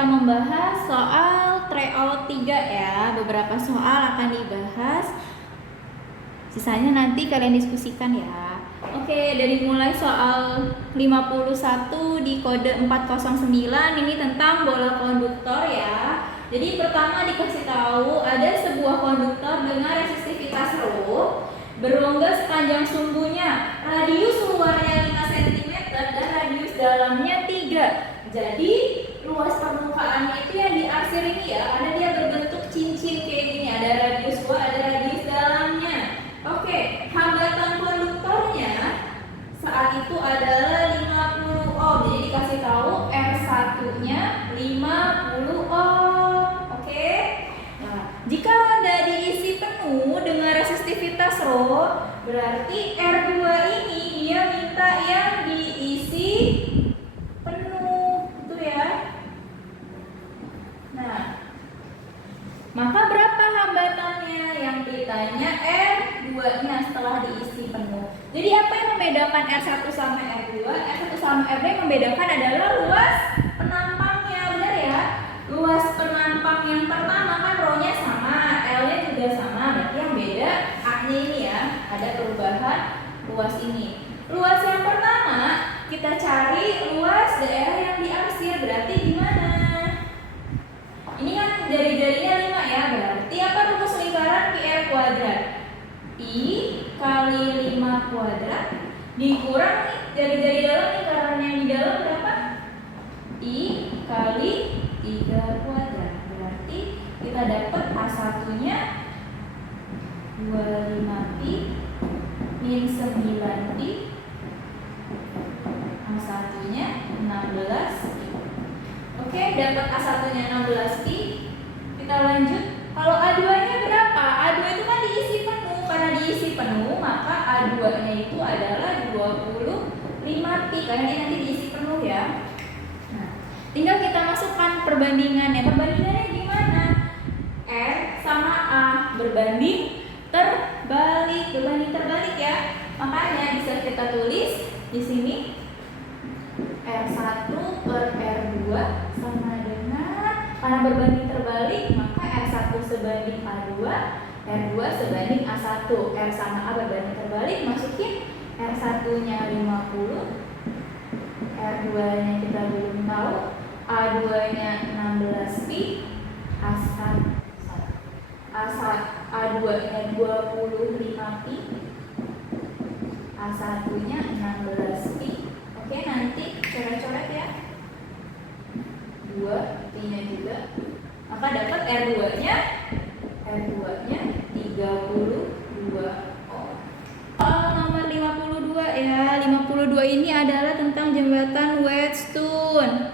kita membahas soal tryout 3 ya. Beberapa soal akan dibahas. Sisanya nanti kalian diskusikan ya. Oke, dari mulai soal 51 di kode 409 ini tentang bola konduktor ya. Jadi pertama dikasih tahu ada sebuah konduktor dengan resistivitas ρ berongga sepanjang sumbunya, radius luarnya 5 cm dan radius dalamnya 3. Jadi luas permukaannya itu yang diarsir ini ya, karena dia berbentuk cincin kayak gini, ada radius luar, ada radius dalamnya. Oke, hambatan konduktornya saat itu adalah 50 ohm. Jadi dikasih tahu R1-nya 50 ohm. Oke. Nah, jika Lambda diisi penuh dengan resistivitas ρ, berarti R2 ini dia minta yang diisi penuh, itu ya. Nah, maka berapa hambatannya? Yang ditanya R2-nya setelah diisi penuh. Jadi apa yang membedakan R1 sama R2? R1 sama R2 yang membedakan adalah luas penampangnya, benar ya? Luas penampang yang pertama kan ρ-nya sama, L-nya juga sama, berarti yang beda A-nya ini ya, ada perubahan luas ini. Luas yang pertama kita cari luas daerah yang diarsir, berarti gimana? Ini kan jari-jarinya 5 ya, berarti apa rumus lingkaran QR kuadrat? I kali 5 kuadrat dikurang nih jari-jari dalam, lingkaran yang di dalam berapa? I kali 3 kuadrat. Berarti kita dapat A1-nya 25pi min 9pi, A1-nya 16pi. Oke, dapat A1-nya 16pi. Kita lanjut. Kalau A2-nya berapa? A2 itu kan diisi penuh. Karena diisi penuh, maka A2-nya itu adalah 25pi. Karena ini nanti diisi penuh ya. Nah, tinggal kita masukkan perbandingannya. Perbandingannya gimana? R sama A berbanding terbalik. Berbanding terbalik ya. Makanya bisa kita tulis di sini R1 per R2 sama dengan, karena berbanding terbalik maka R1 sebanding A2, R2 sebanding A1. R sama A berbanding terbalik, masukin R1-nya 50, R2-nya kita belum tahu, A2-nya 16pi, A2-nya 25pi, A1-nya 16pi. Oke, nanti coret-coret ya. 2 pi-nya juga. Maka dapat R2-nya 32 ohm. Soal nomor 52 ya. 52 ini adalah tentang jembatan Wheatstone,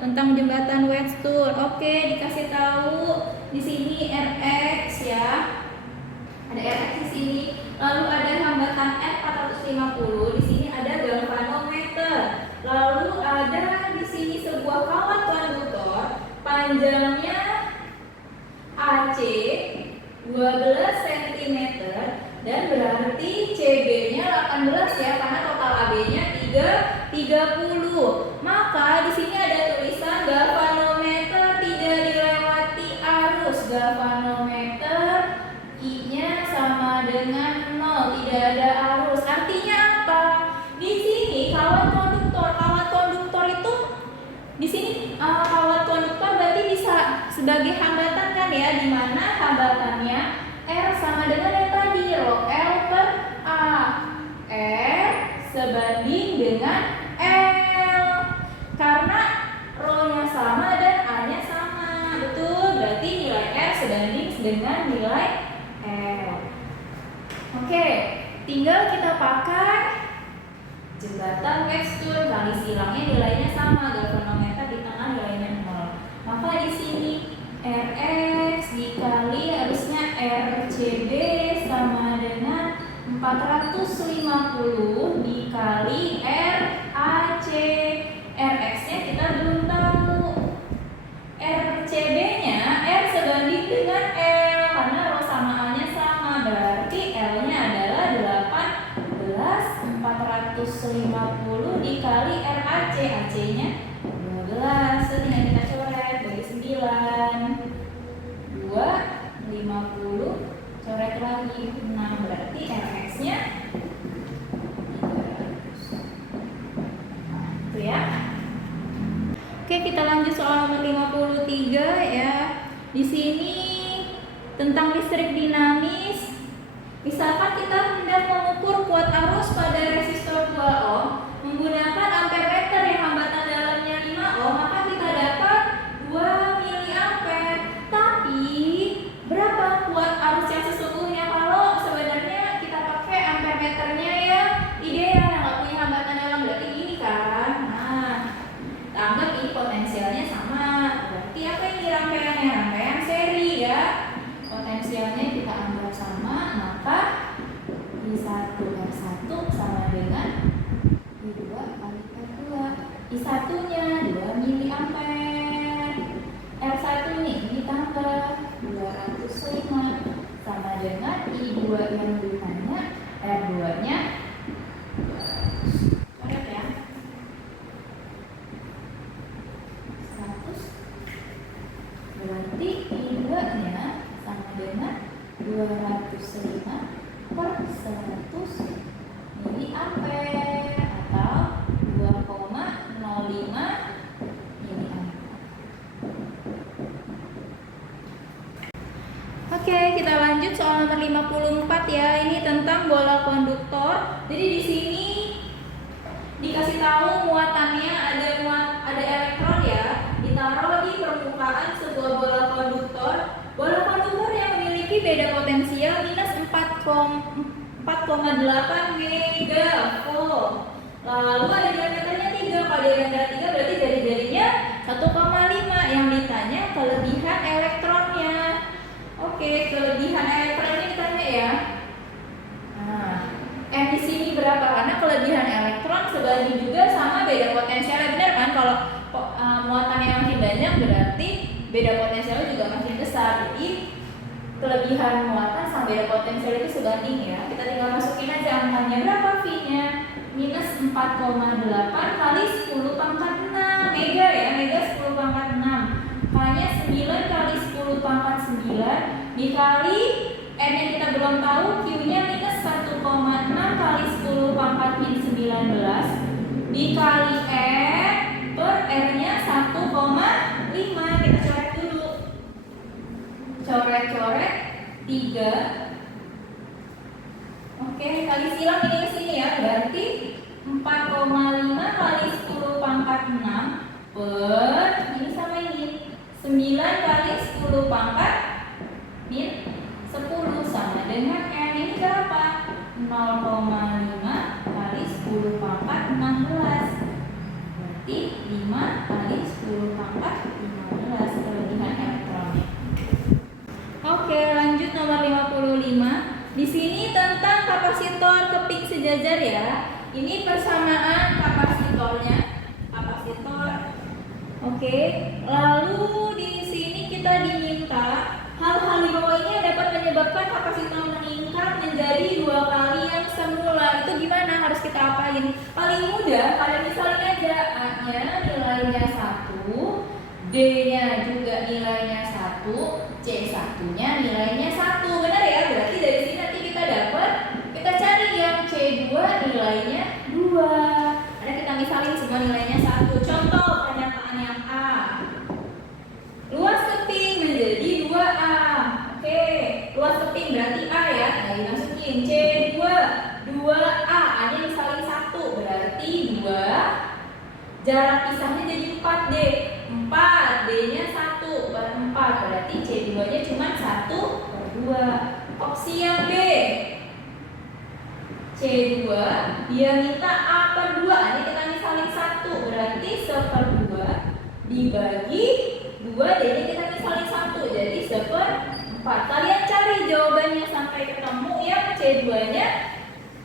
Oke, dikasih tahu di sini Rx ya. Ada Rx di sini. Lalu ada hambatan F 450. Di sini ada galvanometer. Lalu ada di sini sebuah kawat konduktor, panjangnya AC 12 cm dan berarti CB-nya 18 ya, karena total AB-nya 30. Maka di sini ada tulisan galvanometer tidak dilewati arus. Galvanometer I-nya sama dengan 0, tidak ada arus. Artinya apa? Di sini kawat konduktor itu di sini kawat konduktor berarti bisa sebagai hambatan kan ya, di mana hambatannya R sama dengan yang tadi ρ L per A. R sebanding dengan L karena ρ-nya sama dan A-nya sama. Betul, berarti nilai R sebanding dengan nilai L. Oke, tinggal kita pakai jembatan Wheatstone, kali silangnya nilainya sama, galvanometer di tengah nilainya 0. Maka di sini Rx dikali harusnya RCB sama dengan 450 dikali RAC. Rx-nya kita belum tahu. RCB-nya R sebanding dengan L karena ρ sama A-nya sama, berarti L-nya adalah 18. 450 dikali RAC, AC-nya 6 berarti Rx-nya 300. Itu ya. Oke, kita lanjut soal nomor 53 ya. Di sini tentang listrik dinamis. Misalkan kita hendak mengukur kuat arus pada resistor 2 ohm menggunakan ampere meter yang hambatan dalamnya 5 ohm, maka kita dapat 2 miliampere. Tapi berapa kuat arus yang sesungguhnya kalau sebenarnya kita pakai ampere meternya yang ideal yang nggak punya hambatan dalam? Berarti gini kan. Nah, kita anggap ini potensialnya sama. Berarti apa ini rangkaiannya? Rangkaian seri ya. Potensialnya kita anggap sama, maka I1 R1 sama dengan I2 kali R2. I1-nya 2 miliampere. R1 nih ditambah 205 sama dengan I2 yang ditanya R2-nya 200. Coret ya. 100 berarti I2-nya sama dengan 205 per 100 miliampere atau 2,05 miliampere. Oke, kita lanjut soal nomor 54 ya. Ini tentang bola konduktor. Jadi di sini dikasih tahu muatannya ada elektron ya, ditaruh di permukaan sebuah bola konduktor. Bola konduktor yang memiliki beda potensial minus 4,8 megavolt. Lalu ada diameternya 3. Kalau diameter 3 berarti jari-jarinya 1,5. Yang ditanya kelebihan elektronnya. Oke, kelebihan elektronnya ditanya ya. Nah, M di sini berapa? Karena kelebihan elektron sebanding juga sama beda potensialnya, benar kan? Kalau muatannya makin banyak berarti beda potensialnya juga makin besar. Jadi kelebihan muatan sama beda potensial itu sebanding ya. Kita tinggal masukin aja angkanya. Berapa V-nya? Minus 4,8 kali 10 pangkat 6 mega ya. Mega 10 pangkat 6. Hanya 9 kali 10 pangkat 9 dikali N yang kita belum tahu, Q-nya minus 1,6 kali 10 pangkat min 19 dikali N per R-nya 1,5. Kita coret dulu. Coret-coret 3. Oke, kali silang ini ke sini ya. Berarti 4,5 kali 10 pangkat 6 per ini sama ini 9 kali 10 pangkat min 10 sama dengan N ini berapa? 0,5 kali 10 pangkat 16. Berarti 5 kali 10 pangkat 15 kelebihan elektronnya. Oke, lanjut nomor 55. Di sini tentang kapasitor keping sejajar ya. Ini persamaan kapasitornya. Kapasitor. Oke, lalu di sini kita diminta hal-hal di bawah ini yang dapat menyebabkan kapasitor meningkat menjadi 2 kali yang semula. Itu gimana? Harus kita apain? Paling mudah, kalian misalnya aja A-nya nilainya 1, D-nya juga nilainya 1, C1-nya nilainya 1. Benar ya? Berarti dari sini nanti kita dapat, kita cari yang C2 nilainya 2. Ada kita misalin semua nilainya 1. Contoh pernyataan yang A. Luas keping menjadi 2A. Oke, luas keping berarti A ya. Nah, dimasukin C2 2A. A-nya misalin 1 berarti 2. Jarak pisahnya jadi 4D. 4, D-nya 1 per 4. Berarti C2-nya cuma 1 per 2. Opsi yang B. C2 dia minta A per 2. Ini kita misalin 1 berarti 1 per 2 dibagi 2, D-nya kita misalin 1 jadi 1 per 4. Kalian cari jawabannya sampai ketemu yang C2-nya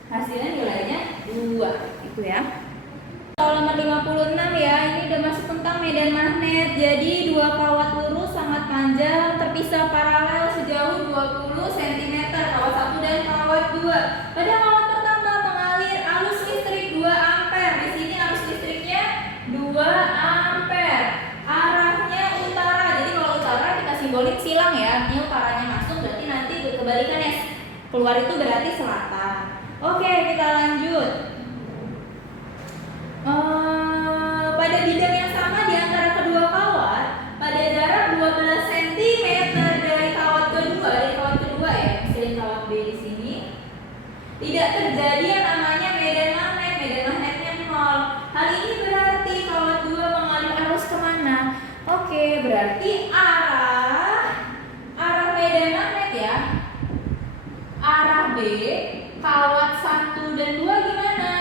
hasilnya nilainya 2. Itu ya. Soal nomor 56 ya, ini udah masuk tentang medan magnet. Jadi dua kawat lurus sangat panjang terpisah paralel sejauh 20 cm, kawat 1 dan kawat 2. Pada kawat pertama mengalir arus listrik 2 ampere. Di sini arus listriknya 2 ampere. Arahnya utara. Jadi kalau utara kita simbolin silang ya, artinya utaranya masuk, berarti nanti kebalikannya Keluar itu berarti selatan. Oke, kita lanjut. Pada bidang yang sama di antara kedua kawat, pada jarak 12 cm dari kawat kedua ya, misalnya kawat B di sini, tidak terjadi yang namanya medan magnetnya 0. Hal ini berarti kawat 2 mengalir arus kemana? Oke, berarti arah medan magnet ya, arah B, kawat 1 dan 2 gimana?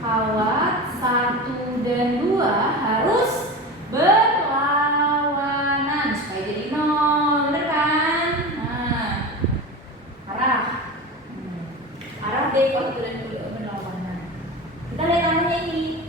Kawat 1 dan 2 harus berlawanan supaya jadi 0, bener kan? Nah, arah D kawat 1 dan 2 berlawanan. Kita lihat arahnya ini.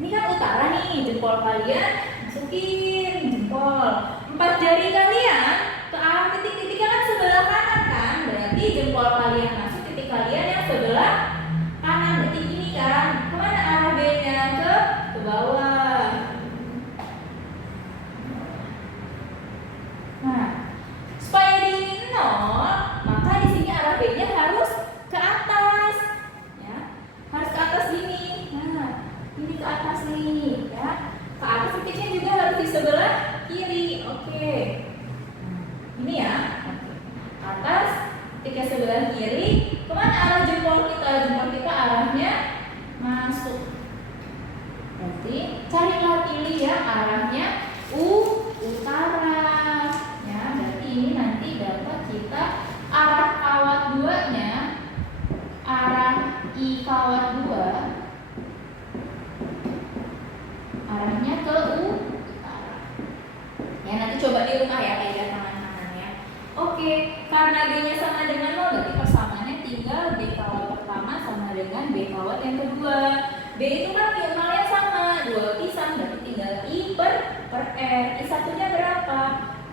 Ini kan utara nih, jempol kalian masukin jempol. 4 jari kalian ke arah titik-titiknya kan sebelah kanan kan? Berarti jempol kalian masuk, titik kalian yang sebelah kanan. Berarti gini kan? Kemana arah B-nya? Ke bawah. Nah, supaya di 0, maka di sini arah B-nya harus ke atas. Ya, harus ke atas gini. Nah, ini ke atas nih, ya. Ke atas titiknya juga harus di sebelah kiri. Oke. Nah, ini ya. Atas titiknya sebelah kiri. Kemana arah jempol kita? Jempol kita arahnya masuk. Berarti carilah, pilih ya arahnya utara. Ya, berarti ini nanti dapat kita arah kawat 2-nya, arah I kawat 2, arahnya ke utara. Ya, nanti coba di rumah ya, kayak tangan-tangannya. Oke, karena B-nya sama dengan 0, berarti persamaannya tinggal B kawat pertama sama dengan B kawat yang kedua. B itu kan nominalnya sama, 2 pisang, berarti tinggal I per R. I satunya berapa?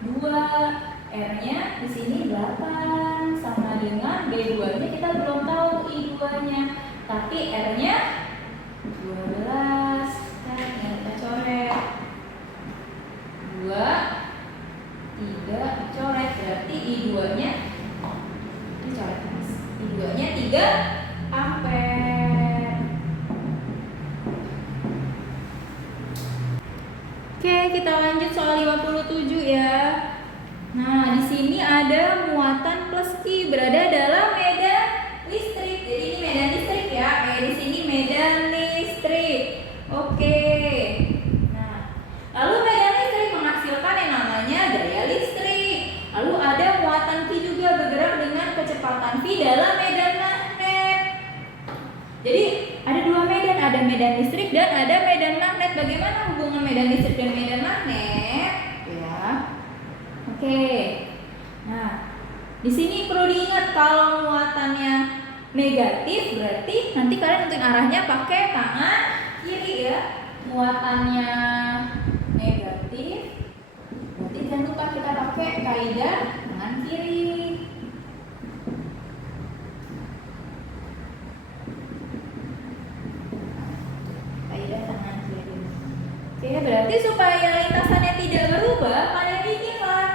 2. R-nya di sini 8 sama dengan B2-nya kita belum tahu I2-nya. Tapi R-nya 12. Kan yang kita coret. 2 3 coret, berarti I2-nya dicoret Mas. I2-nya 3 ampere. Oke, kita lanjut soal 57 ya. Nah, di sini ada muatan plus Q berada dalam medan listrik. Jadi ini medan listrik ya. Di sini medan listrik. Oke. Nah, lalu medan listrik menghasilkan yang namanya gaya listrik. Lalu ada muatan Q juga bergerak dengan kecepatan V dalam medan magnet. Jadi ada dua medan, ada medan listrik dan ada medan magnet. Bagaimana hubungan medan listrik dan medan magnet? Ya. Oke. Nah, di sini perlu diingat kalau muatannya negatif berarti nanti kalian nentuin arahnya pakai tangan kiri ya. Muatannya negatif berarti jangan lupa kita pakai kaidah tangan kiri. Kaidah tangan kiri. Oke, berarti supaya lintasannya tidak berubah, kalian bikinlah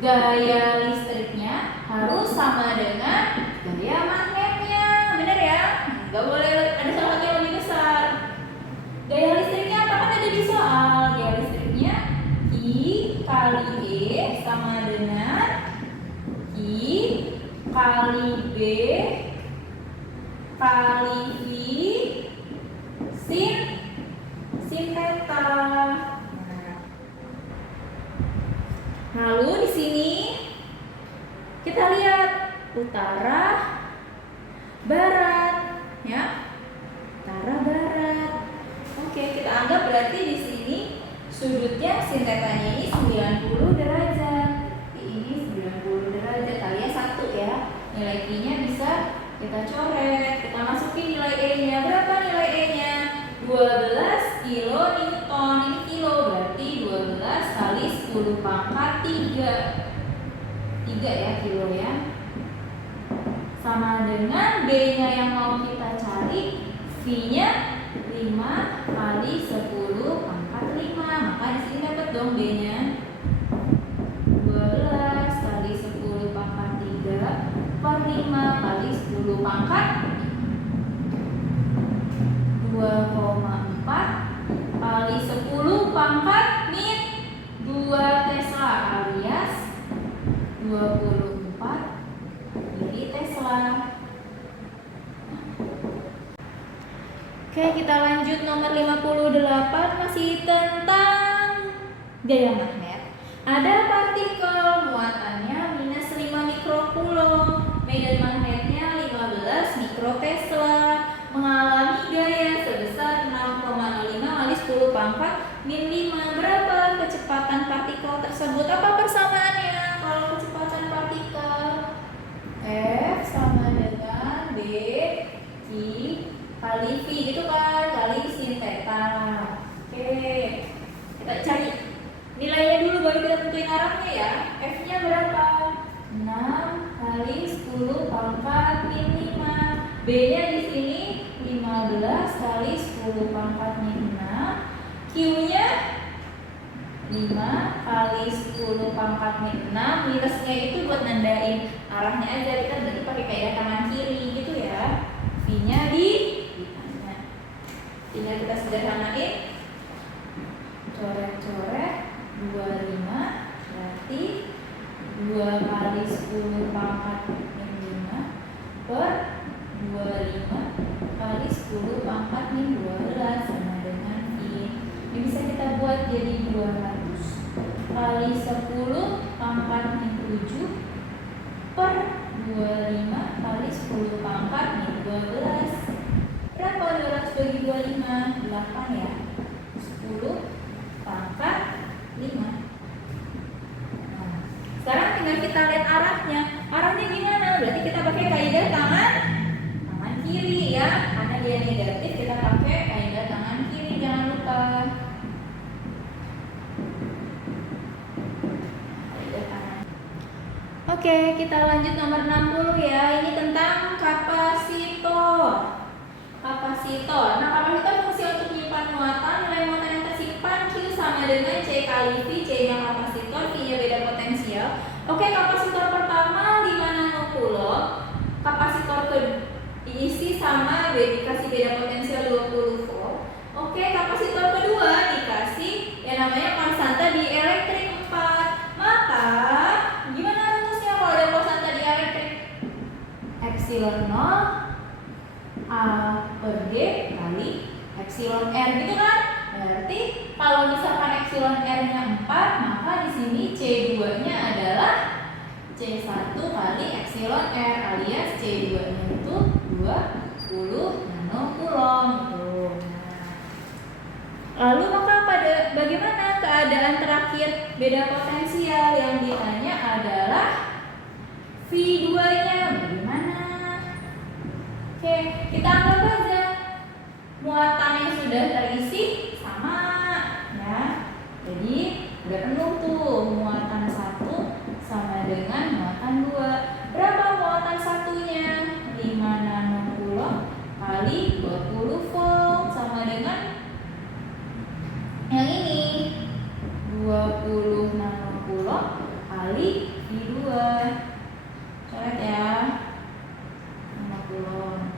gaya listriknya harus sama dengan gaya magnetnya, bener ya? Nggak boleh ada salah satu yang lebih besar. Gaya listriknya apa kan ada di soal? Gaya listriknya I kali E sama dengan I kali B kali I sin theta. Lalu di sini kita lihat utara, barat, ya. Utara, barat. Oke, kita anggap berarti di sini sudutnya sin theta-nya ini 90 derajat. Ini 90 derajat kalian 1 ya. Nilai Q-nya bisa kita coret. Kita masukin nilai E-nya. Berapa nilai E-nya? 12 kilonewton. Ini kilo berarti 12 kali 10 pangkat 3 ya kilo ya. Sama dengan B-nya yang mau kita cari, V-nya 5 kali 10 pangkat 5. Maka di sini dapat dong B-nya 12 kali 10 Oke, kita lanjut nomor 58, masih tentang gaya magnet. Ada partikel muatannya minus 5 mikrocoulomb, medan magnetnya 15 mikrotesla, mengalami gaya sebesar 6,05 kali 10 pangkat min 5. Berapa kecepatan partikel tersebut? Apa persamaannya kalau kecepatan partikel? F sama dengan B Q kali V, gitu kan, kali sin theta. Oke, kita cari nilainya dulu baru kita tentuin arahnya ya. F nya berapa? 6 kali 10 pangkat min 5. B nya di sini 15 kali 10 pangkat min 6. Q nya 5 kali 10 pangkat min 6. Minusnya itu buat nandain arahnya aja, kita berarti pakai kaidah tangan kiri gitu ya. V nya di tengah. Tinggal kita sederhanain, coret-coret 25, berarti 2 kali 10 pangkat min 5 per 25 kali 10 pangkat min 12 sama dengan ini. Ini bisa kita buat jadi 200 kali 10 pangkat min 7 per 25 kali 10 pangkat min 12. Berapa 200 bagi 25? 8 ya. 10 pangkat 5. Nah, sekarang tinggal kita lihat arahnya. Arahnya gimana? Berarti kita pakai kaidah tangan kiri ya. Karena dia negatif, kita pakai kaidah tangan kiri, jangan lupa. Oke, kita lanjut nomor 60 ya. Ini tentang kapasitor. Nah, kapasitor fungsi untuk menyimpan muatan. Nilai muatan yang tersimpan Q sama dengan C kali V. C-nya kapasitor, V-nya beda potensial. Oke, kapasitor pertama 5 nanocoulomb. Kapasitor diisi sama dikasih beda potensial 20 volt. Oke, kapasitor kedua dikasih yang namanya konstanta dielektrik 4. Maka gimana rumusnya kalau ada konstanta dielektrik? Epsilon 0 A per D kali epsilon R, gitu kan? Berarti kalau misalkan epsilon R-nya 4, maka di sini C2-nya adalah C1 kali epsilon R, alias C2-nya itu 20 nanocoulomb. Lalu maka bagaimana keadaan terakhir beda potensial? Yang ditanya adalah V2-nya bagaimana? Oke, kita anggap aja muatan yang sudah terisi sama ya. Jadi udah penuh tuh, muatan 1 sama dengan muatan 2. Berapa muatan satunya? 5 nanocoulomb kali 20 volt sama dengan yang ini 20 nanocoulomb kali V2. Coret ya, nanocoulomb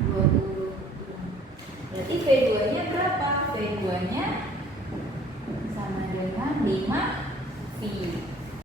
20. Berarti V2-nya berapa? V2-nya sama dengan 5 V.